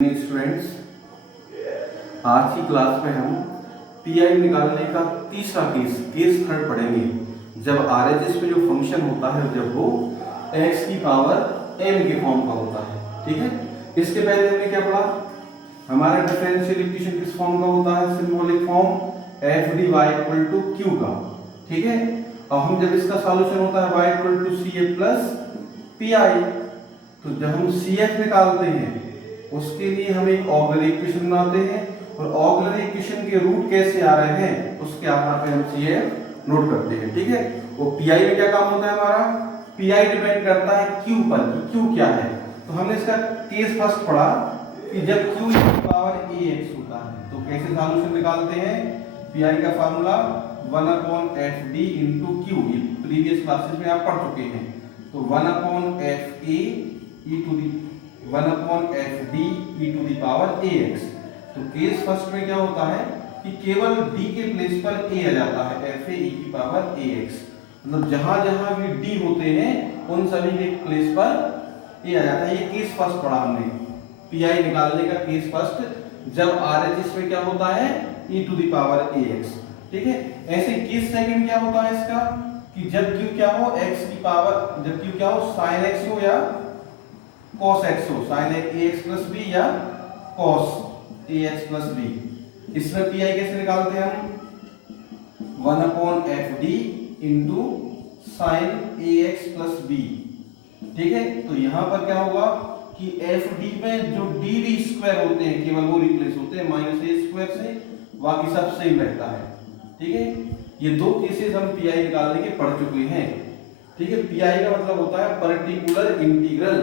Students, आज की class में हम पीआई निकालने का तीसरा केस थर्ड पढ़ेंगे। जब आरएचएस में जो फंक्शन होता है जब वो x की पावर m के फॉर्म का होता है, ठीक है। इसके पहले हमने क्या पढ़ा, हमारा डिफरेंशियल इक्वेशन किस फॉर्म का होता है, symbolic form f dy equal to q का, ठीक है। और हम जब इसका सॉल्यूशन होता है y equal to cf plus pi, तो जब हम cf निकालते हैं उसके लिए हम एक ऑक्सिलरी इक्वेशन बनाते हैं और ऑक्सिलरी इक्वेशन के रूट कैसे आ रहे हैं उसके आधार पर हम cf नोट करते हैं, ठीक है। वो pi में क्या काम होता है हमारा, pi डिपेंड करता है q पर कि q क्या है। तो हमने इसका केस फर्स्ट पढ़ा कि जब q की पावर ax होता है तो कैसे सॉल्यूशन निकालते हैं। pi का फार्मूला 1/fd * q, ये प्रीवियस क्लासेस में आप पढ़ चुके हैं। तो 1/fa e to the 1/fd e to the power ax। तो केस फर्स्ट में क्या होता है कि केवल d के प्लेस पर a आ जाता है, fa e की पावर ax। मतलब जहां जहां भी d होते हैं उन सभी के प्लेस पर a आ जाता है। ये केस फर्स्ट पढ़ा हमने, pi निकालने का केस फर्स्ट जब RHS में क्या होता है e to the power ax, ठीक है। ऐसे केस सेकंड क्या होता है इसका कि जब q क्या हो x की पावर, जब q क्या हो sin x हो या cos x हो, sin ax प्लस b या cos ax प्लस b। इसमें pi कैसे निकालते हैं हम, 1/fd into sin ax plus b, ठीक है। तो यहां पर क्या होगा कि fd में जो dd स्क्वायर होते हैं केवल वो रिप्लेस होते हैं माइनस a स्क्वायर से, बाकी सब सेम रहता है, ठीक है। ये दो केसेस हम pi निकालने के पढ़ चुके हैं, ठीक है। pi का मतलब होता है पर्टिकुलर इंटीग्रल,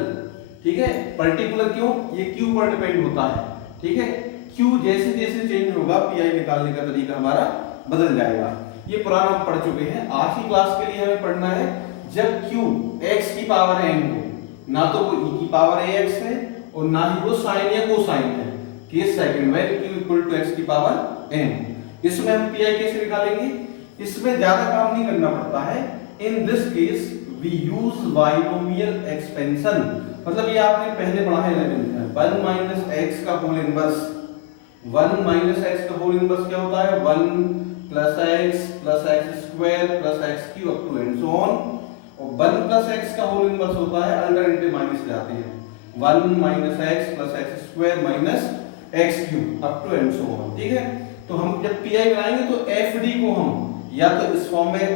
ठीक है। पर्टिकुलर क्यों, ये q पर डिपेंड होता है, ठीक है। q जैसे जैसे चेंज होगा pi निकालने का तरीका हमारा बदल जाएगा। ये पुराना हम पढ़ चुके हैं। आज की क्लास के लिए हमें पढ़ना है जब q x की पावर n हो, ना तो वो e की पावर ax है और ना ही वो sin या कोसाइन है। केस सेकंड में q इक्वल टू x की पावर n। इसमें हम pi कैसे निकालेंगे, इसमें ज्यादा काम नहीं करना पड़ता है। In this case we use binomial expansion, मतलब ये आपने पहले पढ़ा है 11th में, 1 माइनस x का होल इनवर्स। 1 माइनस x का होल इनवर्स क्या होता है, 1 plus x square plus x cube up to and so on. और 1 प्लस x का होल इनवर्स होता है अल्टरनेटिव माइनस जाते हैं, 1 minus x plus x square minus x cube up to and so on, ठीक है। तो हम जब pi बनाएंगे तो fd को हम या तो इस फॉर्म में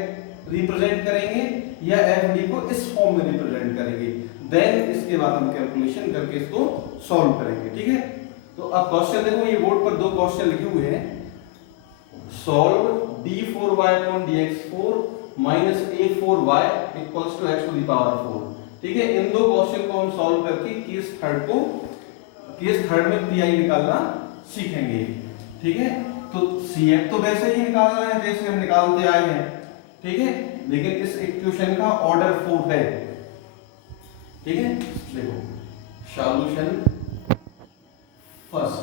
रिप्रेजेंट करेंगे या fd को इस फॉर्म में रिप्रेजेंट करेंगे। देन इसके बाद हम कैलकुलेशन करके इसको सॉल्व करेंगे, ठीक है। तो अब क्वेश्चन देखो, ये बोर्ड पर दो क्वेश्चन लिखे हुए हैं। Solve d4y upon dx4 minus a4y equals to x to the power 4, ठीक है। इन दो क्वेश्चन को हम सॉल्व करके केस थर्ड में pi निकालना सीखेंगे, ठीक है। तो cf तो वैसे ही निकालना है जैसे हम निकालते आए हैं, ठीक है, लेकिन इस इक्वेशन का ऑर्डर 4 है, ठीक है। देखो सॉल्यूशन फर्स्ट,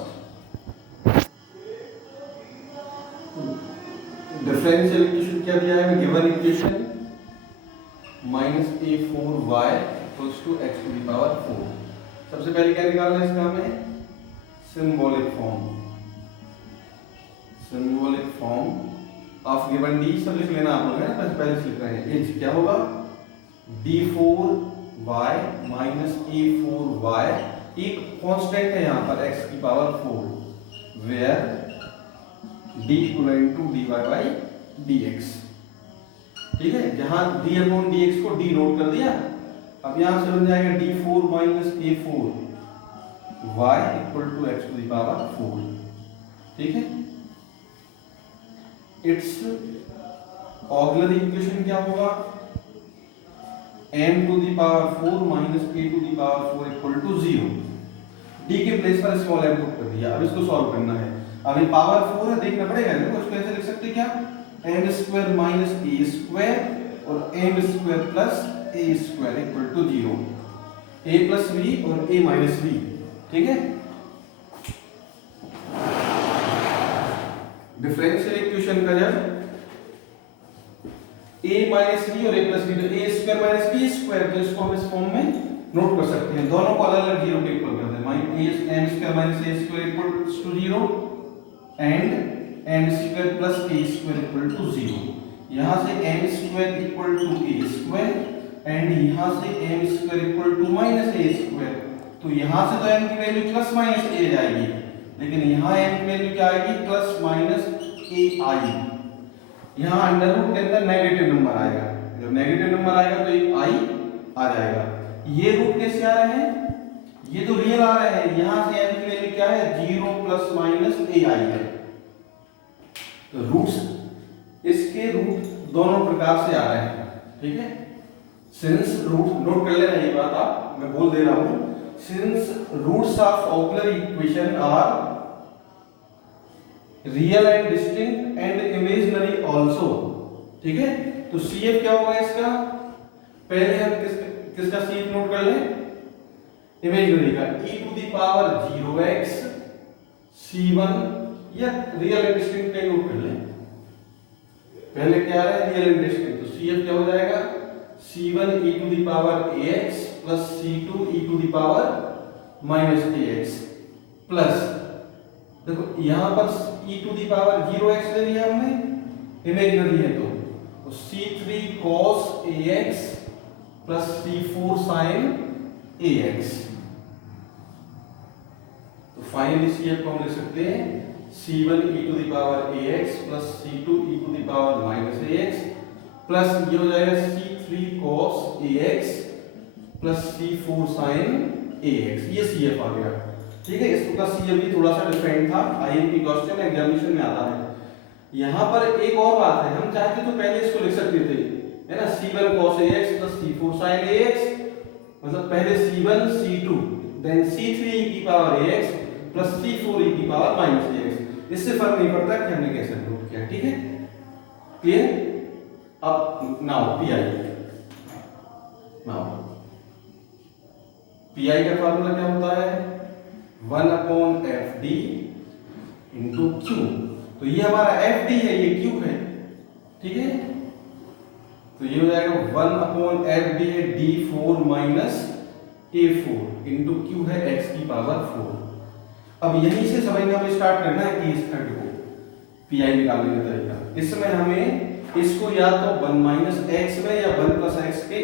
डिफरेंशियल इक्वेशन क्या दिया है, given equation minus a4y equals to x to the power 4। सबसे पहले क्या निकालना है इसका, हमें symbolic form of given d, सब लिख लेना आप लोग, है ना, पहले से लिख रहे हैं। ये क्या होगा, d4y माइनस a4y, एक कांस्टेंट है यहाँ पर x की power 4, where d equal to dy by dx, ठीक है। जहां d अपॉन dx को d नोट कर दिया, अब यहां से बन जाएगा d4 minus a4 y equal to x to the power 4, ठीक है। इट्स ऑक्सिलरी इक्वेशन क्या होगा, m to the power 4 minus a to the power 4 equal to 0। d के प्लेस पर स्मॉल m पुट कर दिया। अब इसको सॉल्व करना है। अब ये पावर 4 है, देखना पड़ेगा देखो, इसको ऐसे लिख सकते क्या, m square minus a square और m square plus a square equal to 0, a plus b और a माइनस b, ठीक है। डिफरेंशियल इक्वेशन का जब a माइनस b और a प्लस b, तो a square minus b square, तो इसको हम इस फॉर्म में नोट कर सकते हैं। दोनों को अलग अलग 0 के इक्वल कर देना। M square minus a square equal to 0 and m square plus a square equal to 0। यहाँ से m square equal to a square and यहाँ से m square equal to minus a square. तो यहाँ से तो एम की वैल्यू प्लस माइनस ए जाएगी, लेकिन यहाँ एम की वैल्यू क्या आएगी, प्लस माइनस ए आई। यहाँ अंडर रूट के अंदर नेगेटिव नंबर आएगा, जब नेगेटिव नंबर आएगा तो एक आई आ जाएगा। ये रूट कैसे आ रहे हैं, ये तो रियल आ रहे हैं। यहाँ से एम की वैल्यू क्या है, 0 प्लस माइनस ए आई है। तो रूट्स, इसके रूट दोनों प्रकार से आ रहे हैं, ठीक है। सिंस रूट, नोट कर लेना ये बात, आप मैं बोल दे रहा हूं, since roots of auxiliary equation are real and distinct and imaginary also, ठीक है। तो सीएफ क्या होगा इसका, पहले हम किसका सीएफ नोट कर लें, इमेजिनरी का, e to the power 0x c1, या रियल एंड डिस्टिंक्ट का नोट कर लें। पहले क्या आ रहा है, रियल एंड डिस्टिंक्ट, तो सीएफ क्या हो जाएगा, c1 e to the power ax plus c2 e to the power minus ax plus, देखो यहां पर e to the power 0x ले लिया हमने, इमेजिनरी है तो c3 cos ax plus c4 sin ax। तो फाइनली सीएफ को हम लिख सकते हैं c1 e to the power ax plus c2 e to the power minus ax plus ये हो जाएगा c3 cos ax plus c4 sin ax। ये सीएफ आ गया, ठीक है। इसका सीएफ भी थोड़ा सा डिफरेंट था, आईएमपी क्वेश्चन एग्जामिनेशन में आता है। यहाँ पर एक और बात है, हम चाहते तो पहले इसको लिख सकते थे, है ना, c1 cos ax plus c4 sin ax, मतलब पहले c1 c2 then c3 e की power ax plus c4 e की पावर माइनस ax। इससे फर्क नहीं पड़ता कि हमने कैसे प्रूव किया, ठीक है, क्लियर। अब नाउ पी आई का फार्मूला क्या होता है, 1/fd इंटू क्यू। तो ये हमारा fd है, ये q है, ठीक है। तो ये हो जाएगा 1/fd है d4 minus a4 into Q है x की पावर 4। अब यहीं से समझना हमें स्टार्ट करना है कि इस थर्ड को पी आई निकालने का तरीका। इसमें हमें इसको या तो 1 माइनस एक्स में या 1 प्लस एक्स के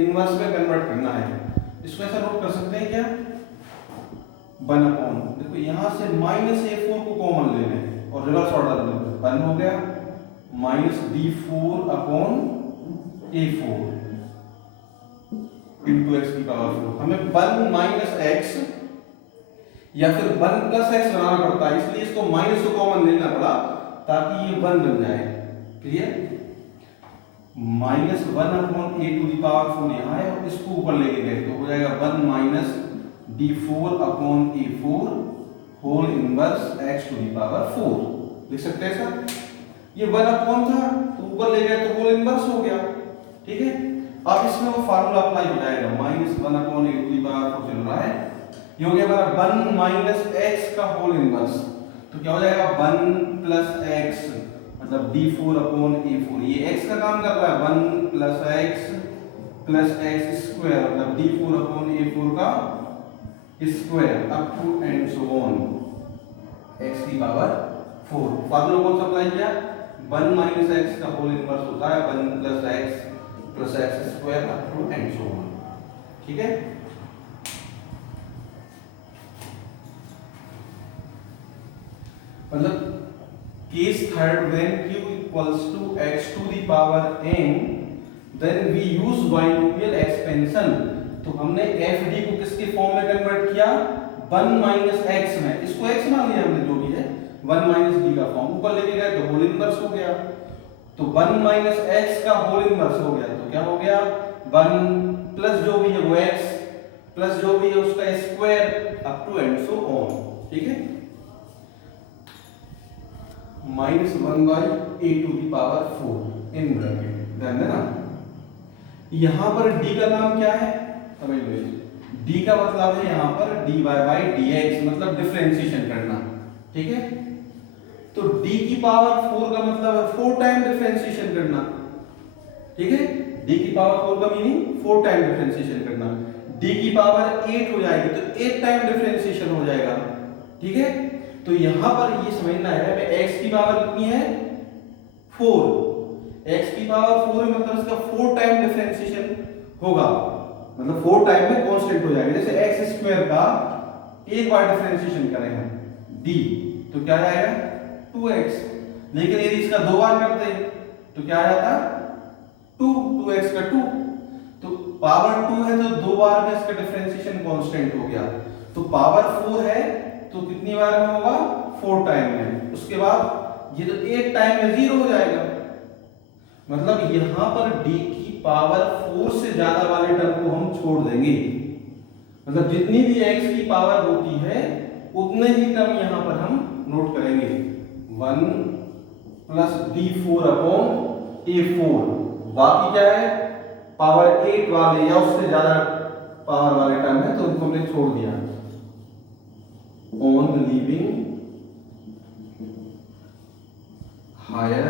इनवर्स में कन्वर्ट करना है। इसको ऐसा नोट कर सकते हैं क्या, 1 अपॉन, देखो यहां से माइनस a4 को कॉमन ले लें और रिवर्स ऑर्डर में 1 हो गया minus d4 upon a4 into x की पावर 4। हमें 1 माइनस एक्स या फिर 1 प्लस एक्स बनाना पड़ता है, इसलिए इसको माइनस को कॉमन लेना पड़ा ताकि ये 1 बन जाए, clear. Minus 1 upon a to the power 4 यहाँ है और इसको ऊपर लेके गए तो हो जाएगा 1 minus d4 upon a4 whole inverse x to the power 4। लिख सकते हैं सर, ये 1 अपॉन था तो ऊपर ले गए तो होल इनवर्स हो गया, ठीक है। अब इसमें वो फार्मूला अप्लाई हो जाएगा, minus 1 upon a to the power 4 चल रहा है, ये हो गया हमारा 1 माइनस x का होल इनवर्स। तो क्या हो जाएगा 1 प्लस x मतलब d4 अपॉन a4, ये x का काम कर रहा है, 1 प्लस x स्क्वायर मतलब d4 अपॉन a4 का square up to and so on x की पावर 4। फार्मूला कौन सा अप्लाई किया, 1 माइनस x का होल इनवर्स होता है 1 plus x square up to and so on, ठीक है। मतलब case third, when q equals to x to the power n then we use binomial expansion। तो हमने fd को किसके फॉर्म में कन्वर्ट किया, 1 माइनस x में, इसको x मान लिया हमने जो भी है, 1 माइनस d का फॉर्म ऊपर लेके गए तो होल इनवर्स हो गया, तो 1 माइनस x का होल इनवर्स हो गया, तो क्या हो गया 1 प्लस जो भी है वो x प्लस जो भी है उसका square up to and so on, ठीक है, minus 1 by a to the power 4 in bracket, ध्यान देना। यहां पर d का नाम क्या है, समझ लो, d का मतलब है यहां पर dy बाई dx मतलब डिफरेंशिएशन करना, ठीक है। तो d की पावर 4 का मतलब है 4 टाइम डिफरेंशिएशन करना, ठीक है। d की पावर 4 का मीनिंग 4 टाइम डिफरेंशिएशन करना। d की पावर 8 हो जाएगी, तो 8 टाइम डिफरेंशिएशन हो जाएगा, ठीक है। तो यहां पर ये समझना है x की पावर कितनी है 4, x की पावर 4 है मतलब इसका 4 टाइम डिफरेंशिएशन होगा, मतलब 4 टाइम में कांस्टेंट हो जाएगा। जैसे x स्क्वायर का एक बार डिफरेंशिएशन करें हम d तो क्या आएगा 2x, लेकिन यदि इसका दो बार करते हैं तो क्या आ जाता 2x का 2, तो पावर 2 है तो दो बार में इसका डिफरेंशिएशन कांस्टेंट हो गया, तो पावर 4 है तो कितनी बार में होगा 4 टाइम में, उसके बाद ये तो 8 टाइम में 0 हो जाएगा, मतलब यहां पर d की पावर 4 से ज्यादा वाले टर्म को हम छोड़ देंगे, मतलब जितनी भी x की पावर होती है उतने ही टर्म यहां पर हम नोट करेंगे, 1 प्लस d4 अपॉन a4, बाकी क्या है पावर 8 वाले या उससे ज्यादा पावर वाले टर्म है तो उनको हमने छोड़ दिया, on leaving higher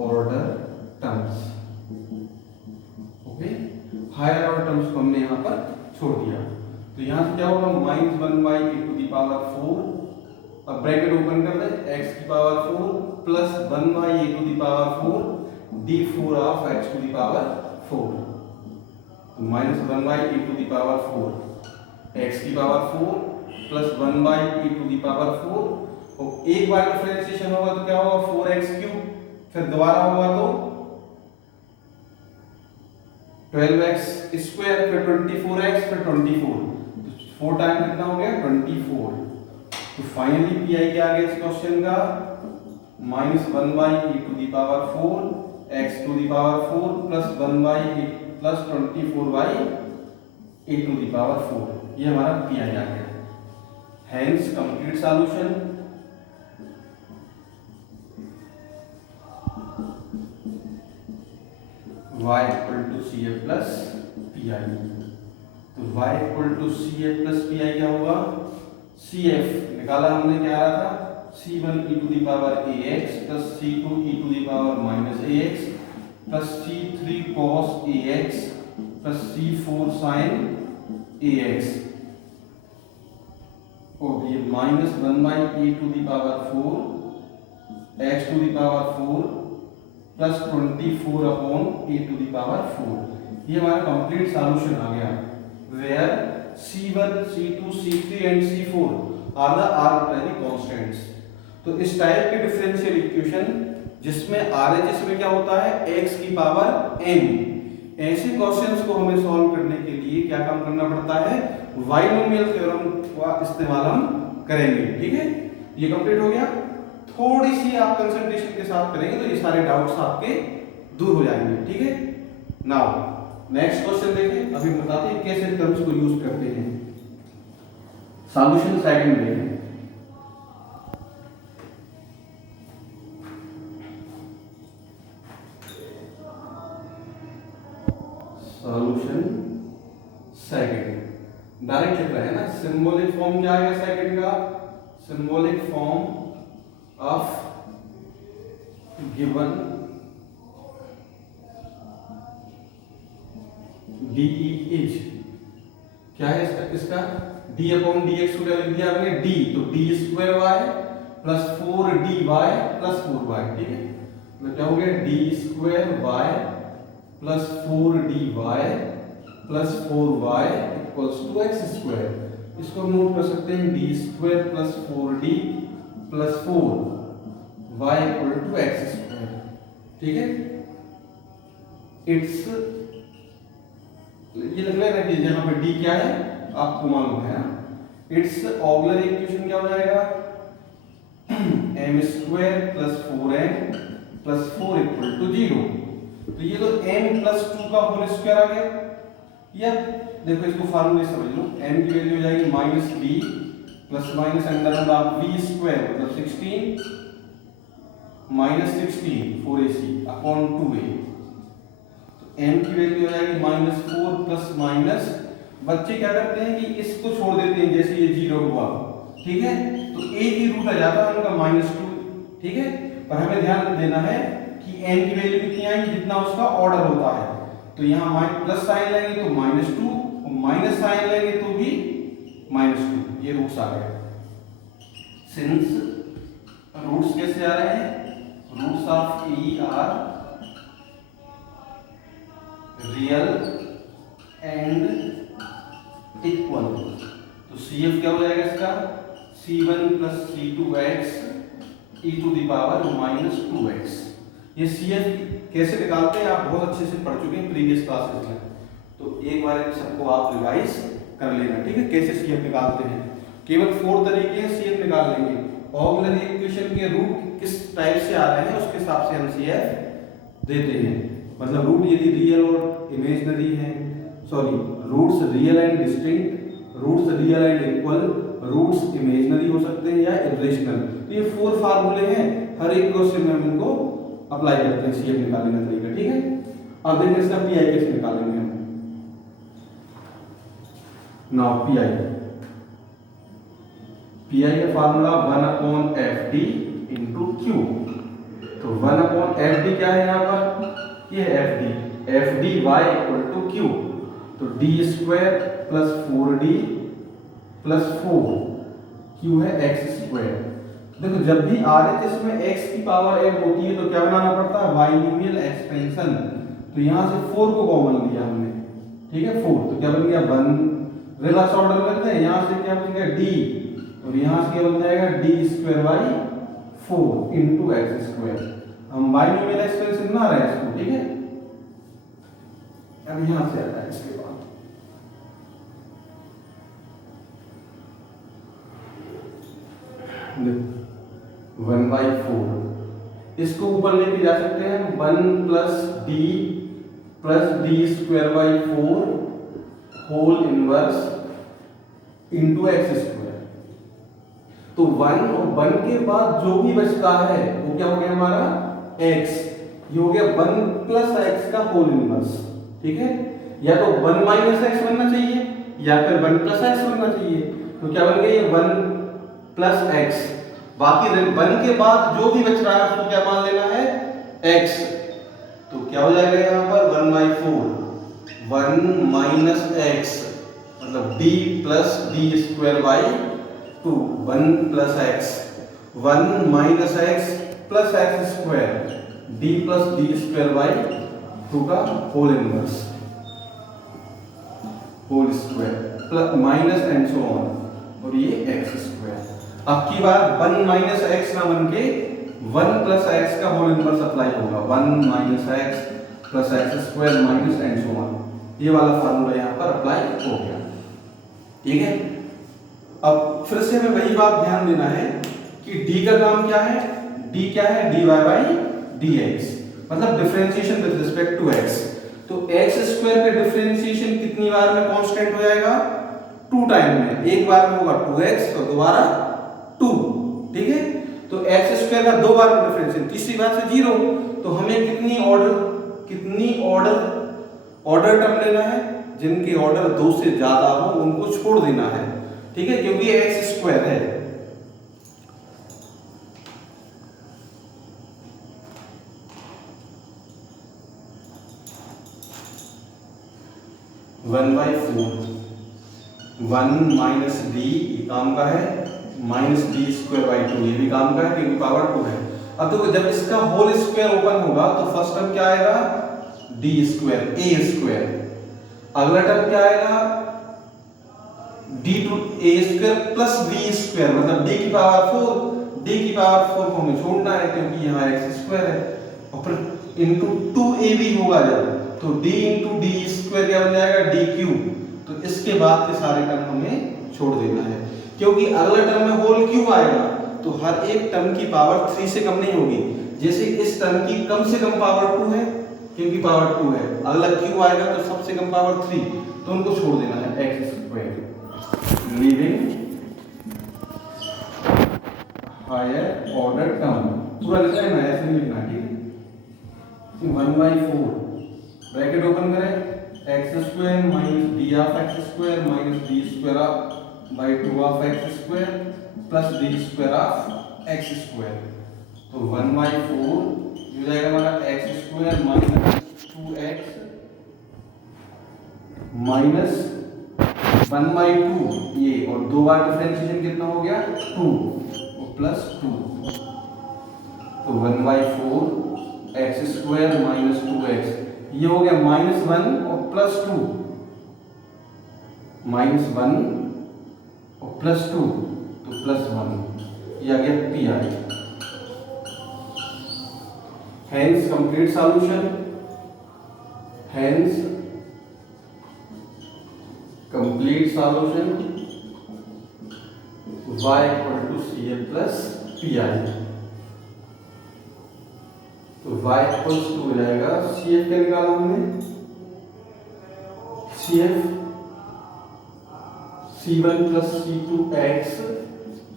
order terms, okay, higher order terms को हमने यहां पर छोड़ दिया, तो यहां से क्या होगा -1 टू दी पावर 4, अब ब्रैकेट ओपन कर दे x की power 4 plus 1 to the power 4 d4 of x to the power 4, तो -1 टू दी पावर 4 x की power 4 plus 1 to the power 4, और एक बार डिफरेंशिएशन होगा तो क्या होगा 4x क्यूब, फिर दोबारा होगा तो 12x स्क्वायर, फिर 24x, फिर 24, तो 4 टाइम कितना हो गया 24, तो फाइनली पीआई क्या आ गया इस क्वेश्चन का -1 to the power 4 x to the power 4 plus 1 plus 24 to the power 4, ये हमारा पीआई आ गया। Hence complete solution y equal to CF plus PI, तो y equal to CF plus PI क्या होगा, CF निकाला हमने, क्या आ रहा था C1 e to the power ax plus C2 e to the power minus ax plus C3 cos ax plus C4 sin ax, और ये -1 to the power 4 x to the power 4 plus 24 upon to the power 4, ये हमारा complete solution आ गया, where C1 C2 C3 and C4 are the arbitrary constants. तो इस type के differential equation जिसमें RHS में क्या होता है x की पावर n, ऐसे क्वेश्चंस को हमें सॉल्व करने के लिए क्या काम करना पड़ता है, बाइनोमियल थ्योरम का इस्तेमाल हम करेंगे, ठीक है। ये कंप्लीट हो गया, थोड़ी सी आप कंसंट्रेशन के साथ करेंगे तो ये सारे डाउट्स आपके दूर हो जाएंगे, ठीक है। नाउ नेक्स्ट क्वेश्चन देखें, अभी बताते हैं कैसे टर्म्स को यूज करते हैं, सॉल्यूशन सेकंड में सॉल्यूशन सेकंड डायरेक्ट लिख रहे हैं ना, सिंबॉलिक फॉर्म क्या आएगा सेकंड का, symbolic form of given D is क्या है इसका d अपॉन dx को क्या लिख दिया आपने d, तो d square y plus 4dy plus 4y, ठीक है, तो क्या हो गया d square y plus 4dy plus 4y equals to x square, इसको हम नोट कर सकते हैं d square plus 4d plus 4y equal to x square, ठीक है। इट्स ये लग रहा है कि यहाँ पे d क्या है आपको मालूम है, इट्स ऑक्सिलरी इक्वेशन क्या हो जाएगा m square plus 4n plus 4 equal to 0, तो ये तो m प्लस 2 का होल स्क्वायर आ गया, या देखो इसको फार्मूले समझ लो, m की वैल्यू हो जाएगी minus b plus minus under root of b square मतलब 16 माइनस 16 4ac अपॉन 2a, तो m की वैल्यू हो जाएगी माइनस 4 प्लस माइनस, बच्चे क्या करते हैं कि इसको छोड़ देते हैं जैसे ये 0 हुआ, ठीक है, तो a की रूट आ जाता है उनका -2, ठीक है, पर हमें ध्यान देना है कि n की वैल्यू कितनी आएगी जितना उसका ऑर्डर होता है, तो यहाँ प्लस साइन लेंगे तो -2, और माइनस साइन लेंगे तो भी -2, ये रूट्स आ गए। सिंस रूट्स कैसे आ रहे हैं, roots of e are real and equal, तो CF क्या हो जाएगा इसका, C1 + C2x e⁻²x। ये CF कैसे निकालते हैं आप बहुत अच्छे से पढ़ चुके हैं प्रीवियस क्लासेस में, तो एक बार इन सबको आप रिवाइज कर लेना, ठीक है। कैसे CF निकालते हैं, केवल 4 तरीके हैं CF निकाल लेंगे। ऑक्सिलरी इक्वेशन के रूट किस टाइप से आ रहे हैं उसके हिसाब से हम CF देते हैं, मतलब रूट यदि रियल और इमेजिनरी है, sorry roots real and distinct, roots real and equal, roots imaginary हो सकते हैं या इरेशनल, तो ये 4 फार्मूले हैं, हर एक क्वेश्चन में हम इनको अप्लाई करते हैं CF निकालने का तरीका, ठीक है। अब देखिए इसका PI कैसे निकालेंगे हम। नाउ PI का फार्मूला 1/FD × Q, तो 1/FD क्या है यहाँ पर, ये FD y = Q, तो d² + 4d + 4 Q है x²। देखो जब भी RHS में x की पावर ऐड होती है तो क्या बनाना पड़ता है, बाइनोमियल एक्सपेंशन, तो यहाँ से 4 को कॉमन लिया हमने, ठीक है 4, तो क्या बन गया 1, रिवर्स ऑर्डर करते हैं, यहाँ से क्या बन गया d, और यहाँ से क्या बन जाएगा d²/4 × x²। हम बाइनोमियल एक्सपेंशन बना रहे हैं इसको, ठीक है। अब यहाँ से आता है इसके बाद 1/4, इसको ऊपर लेके जा सकते हैं 1 + d + d²/4 whole inverse × x²। तो 1 और 1 के बाद जो भी बचता है वो क्या हो गया हमारा x, ये हो गया 1 + x का होल इनवर्स, ठीक है। या तो 1 - x बनना चाहिए या फिर 1 + x बनना चाहिए, तो क्या बन गया ये 1 + x, बाकी 1 के बाद जो भी बच रहा है उसको क्या मान लेना है x, तो क्या हो जाएगा यहाँ पर 1/4 1 - x मतलब d + d²/2 1 + x 1 - x + x² d + d²/2 का whole inverse whole square plus minus and so on, और ये x²। अब की बार 1 - x ना बन के 1 + x का होल इनवर्स अप्लाई होगा, 1 - x + x² minus and so on, ये वाला फार्मूला यहाँ पर अप्लाई हो गया, ठीक है। अब फिर से हमें वही बात ध्यान देना है कि d का काम क्या है, d क्या है dy/dx, मतलब differentiation with respect to x, तो x² का डिफरेंशिएशन कितनी बार में कांस्टेंट हो जाएगा, 2 टाइम में, एक बार में होगा 2x और दोबारा 2, ठीक है। तो x² का 2 बार में डिफरेंशिएशन, तीसरी बार से 0, तो हमें कितनी ऑर्डर टर्म लेना है, जिनके ऑर्डर 2 से ज्यादा हो उनको छोड़ देना है, ठीक है, क्योंकि ये x² है। (1/4) 1 - d ये काम का है, -d²/2 ये भी काम का है क्योंकि पावर 2 है। अब देखो जब इसका होल स्क्वायर ओपन होगा तो फर्स्ट टर्म क्या आएगा d² a², अगला टर्म क्या आएगा d² + b², मतलब d की पावर 4 को हमें छोड़ना है क्योंकि यहाँ x² है, और फिर इनटू 2ab होगा जब, तो d × d² क्या बन जाएगा dq, तो इसके बाद के सारे टर्म हमें छोड़ देना है क्योंकि अगला टर्म में होल क्यूब आएगा, तो हर एक टर्म की पावर 3 से कम नहीं होगी। जैसे इस टर्म की कम से कम पावर 2 है क्योंकि पावर 2 है, अगला क्यूब आएगा तो सबसे कम पावर 3, तो उनको छोड़ देना है x², leaving higher order term, पूरा लिखना है ना, ऐसे नहीं लिखना, ठीक है। 1/4 ब्रैकेट ओपन करें, x² - d (d²/2 x²) तो 1/4 हो जाएगा हमारा x² - 2x माइनस 1/2 ये, और 2 बार डिफरेंशिएशन कितना हो गया 2 और प्लस 2, तो 1/4 एक्स स्क्वायर माइनस 2x, ये हो गया -1 और प्लस 2, -1 और प्लस 2 तो +1, ये आ गया PI। Hence complete solution, hence complete solution y equal to CF plus PI। तो y equals to हो जाएगा, CF क्या निकाला हमने, CF C1 plus C2x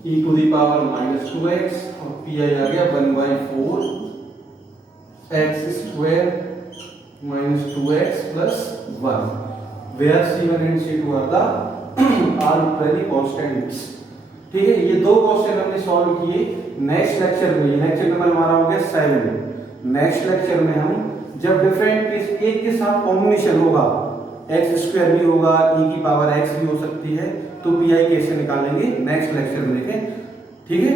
e to the power -2x, और PI आ गया 1/4 x square minus 2x plus 1, where C1 and C2 are the arbitrary constants। ठीक है, ये दो क्वेश्चन हमने सॉल्व किए। नेक्स्ट लेक्चर में, लेक्चर नंबर हमारा हो गया 7, नेक्स्ट लेक्चर में हम जब डिफरेंट केस एक के साथ कॉम्बिनेशन होगा, एक्स स्क्वायर भी होगा, e की पावर x भी हो सकती है, तो PI कैसे निकालेंगे नेक्स्ट लेक्चर में देखें। ठीक है।